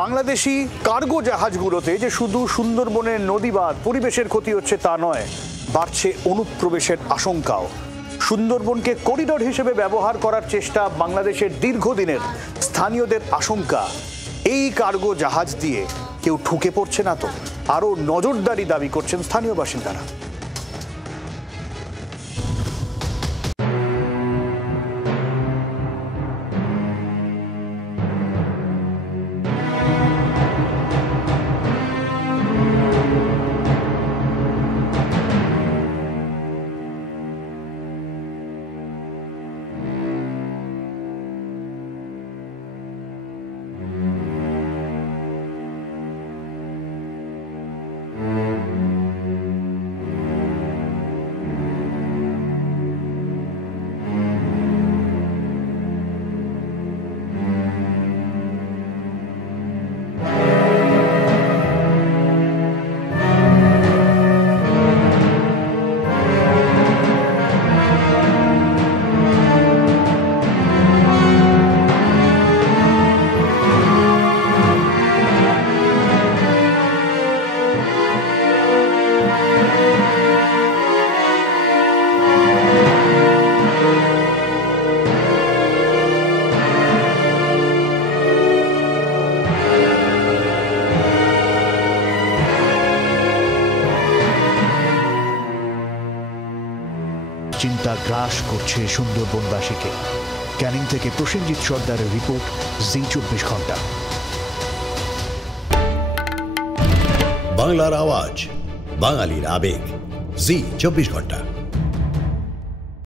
Bangladeshi cargo জাহাজগুলোতে যে শুধু সুন্দরবনের নদীবাঁধ পরিবেশের ক্ষতি হচ্ছে তা নয়, বাড়ছে অনুপ্রবেশের আশঙ্কাও। সুন্দরবনকে করিডোর হিসেবে ব্যবহার করার চেষ্টা বাংলাদেশের দীর্ঘদিনের। স্থানীয়দের আশঙ্কা, এই কার্গো জাহাজ দিয়ে কেউ ঠুকে পড়ছে না তো? আরও নজরদারি দাবি করছেন স্থানীয় বাসিন্দারা। চিন্তা গ্রাস করছে সুন্দরবনবাসীকে। ক্যানিং থেকে প্রসেনজিৎ সর্দারের রিপোর্ট, জি24 ঘন্টা। বাংলার আওয়াজ, বাঙালির আবেগ, জি24 ঘন্টা।